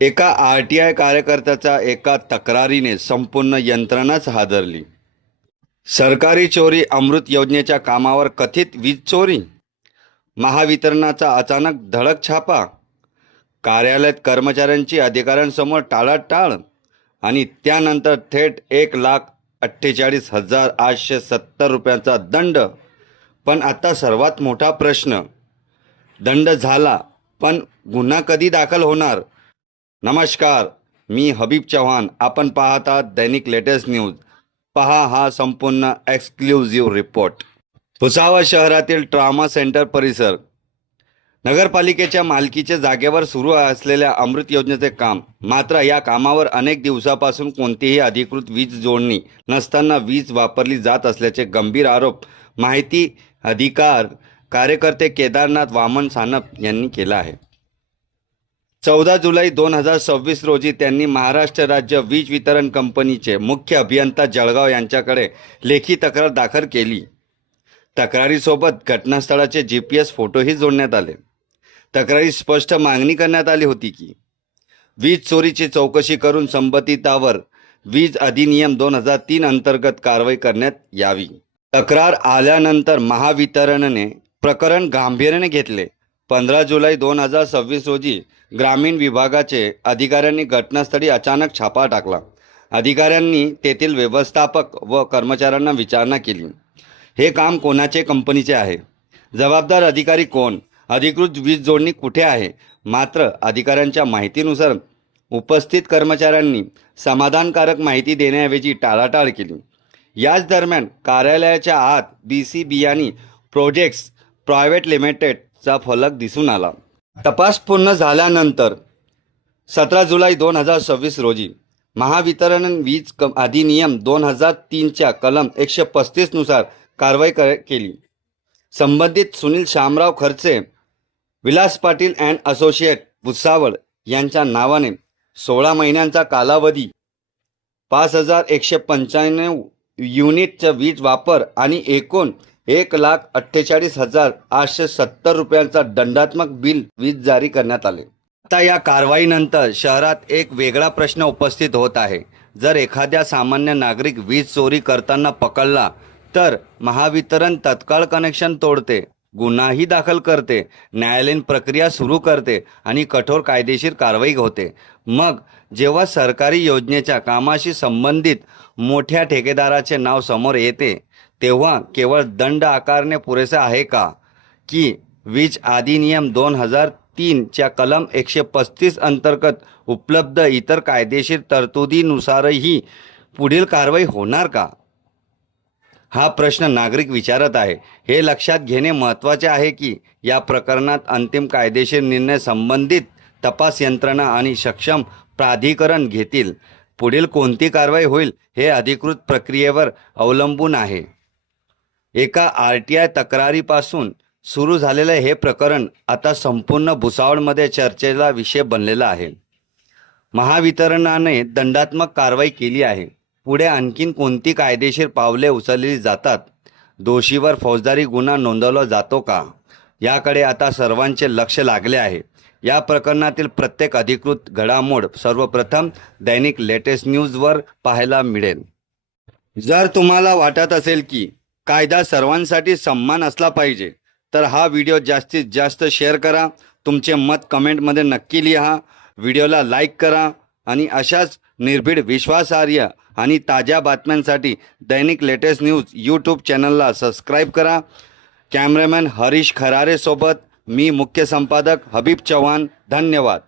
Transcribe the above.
एका आर-टी-आय कार्यकर्त्याच्या एका तक्रारीने संपूर्ण यंत्रणाच हादरली. सरकारी चोरी, अमृत योजनेच्या कामावर कथित वीज चोरी, महावितरणाचा अचानक धडक छापा, कार्यालयात कर्मचाऱ्यांची अधिकाऱ्यांसमोर टाळाटाळ आणि त्यानंतर थेट 1,48,870 रुपयांचा दंड. पण आता सर्वात मोठा प्रश्न, दंड झाला पण गुन्हा कधी दाखल होणार? नमस्कार, मी हबीब चव्हाण. आपण पाहत आहात दैनिक लेटेस्ट न्यूज. पहा हा संपूर्ण एक्सक्लुझिव्ह रिपोर्ट. भुसावळ शहरातील ट्रॉमा सेंटर परिसर. नगरपालिकेच्या मालकीच्या जागेवर सुरू असलेल्या अमृत योजनेचे काम. मात्र या कामावर अनेक दिवसापासून कोणतीही अधिकृत वीज जोडणी नसताना वीज वापरली जात असल्याचे गंभीर आरोप माहिती अधिकार कार्यकर्ते केदारनाथ वामन सानप यांनी केला आहे. 14 जुलै 2026 रोजी त्यांनी महाराष्ट्र राज्य वीज वितरण कंपनीचे मुख्य अभियंता जळगाव यांच्याकडे लेखी तक्रार दाखल केली. तक्रारीसोबत घटनास्थळाचे GPS फोटोही जोडण्यात आले. तक्रारीत स्पष्ट मागणी करण्यात आली होती की वीज चोरीची चौकशी करून संबंधितांवर वीज अधिनियम 2003 अंतर्गत कारवाई करण्यात यावी. तक्रार आल्यानंतर महावितरणने प्रकरण गांभीर्याने घेतले. 15 जुलै 2026 रोजी ग्रामीण विभागाचे अधिकाऱ्यांनी घटनास्थळी अचानक छापा टाकला. अधिकाऱ्यांनी तेथील व्यवस्थापक व कर्मचाऱ्यांना विचारणा केली. हे काम कोणाचे कंपनीचे आहे? जबाबदार अधिकारी कोण? अधिकृत वीज जोडणी कुठे आहे? मात्र अधिकाऱ्यांच्या माहितीनुसार उपस्थित कर्मचाऱ्यांनी समाधानकारक माहिती देण्याऐवजी टाळाटाळ केली. याच दरम्यान कार्यालयाच्या आत BC-बियाणी प्रोजेक्ट्स प्रायव्हेट लिमिटेडचा फलक दिसून आला. तपास पूर्ण झाल्यानंतर 17 जुलै 2026 रोजी महावितरण वीज अधिनियम 2003च्या कलम 135 नुसार कारवाई केली. संबंधित सुनील शामराव खर्चे, विलास पाटील अँड असोसिएट भुसावळ यांच्या नावाने 16 महिन्यांचा कालावधी, 5,195 युनिटचा वीज वापर आणि एकूण 1,48,870 रुपयांचा दंडात्मक बिल वीज जारी करण्यात आले. आता या कारवाईनंतर शहरात एक वेगळा प्रश्न उपस्थित होत आहे. जर एखाद्या सामान्य नागरिक वीज चोरी करताना पकडला तर महावितरण तत्काळ कनेक्शन तोडते, गुन्हाही दाखल करते, न्यायालयीन प्रक्रिया सुरू करते आणि कठोर कायदेशीर कारवाई होते. मग जेव्हा सरकारी योजनेच्या कामाशी संबंधित मोठ्या ठेकेदाराचे नाव समोर येते तेव्हा केवळ दंड आकारणे पुरेसे आहे का? की वीज अधिनियम 2003च्या कलम 135 अंतर्गत उपलब्ध इतर कायदेशीर तरतुदीनुसारही पुढील कारवाई होणार का? हा प्रश्न नागरिक विचारत आहे. हे लक्षात घेणे महत्त्वाचे आहे की या प्रकरणात अंतिम कायदेशीर निर्णय संबंधित तपास यंत्रणा आणि सक्षम प्राधिकरण घेतील. पुढील कोणती कारवाई होईल हे अधिकृत प्रक्रियेवर अवलंबून आहे. एका RTI तक्रारीपासून सुरू झालेले हे प्रकरण आता संपूर्ण भुसावळमध्ये चर्चेचा विषय बनलेला आहे. महावितरणाने दंडात्मक कारवाई केली आहे. पुढे आणखीन कोणती कायदेशीर पावले उचलली जातात? दोषीवर फौजदारी गुन्हा नोंदवला जातो का? याकडे आता सर्वांचे लक्ष लागले आहे. या प्रकरणातील प्रत्येक अधिकृत घडामोड सर्वप्रथम दैनिक लेटेस्ट न्यूजवर पाहायला मिळेल. जर तुम्हाला वाटत असेल की कायदा सर्वांसाठी समान असला पाहिजे तर हा व्हिडिओ जास्तीत जास्त शेअर करा. तुमचे मत कमेंटमध्ये नक्की लिहा. व्हिडिओला लाईक करा आणि अशाच निर्भीड, विश्वासार्ह आणि ताज्या बातम्यांसाठी दैनिक लेटेस्ट न्यूज यूट्यूब चॅनलला सबस्क्राईब करा. कॅमेरामॅन हरीश खरारे सोबत मी मुख्य संपादक हबीब चव्हाण. धन्यवाद.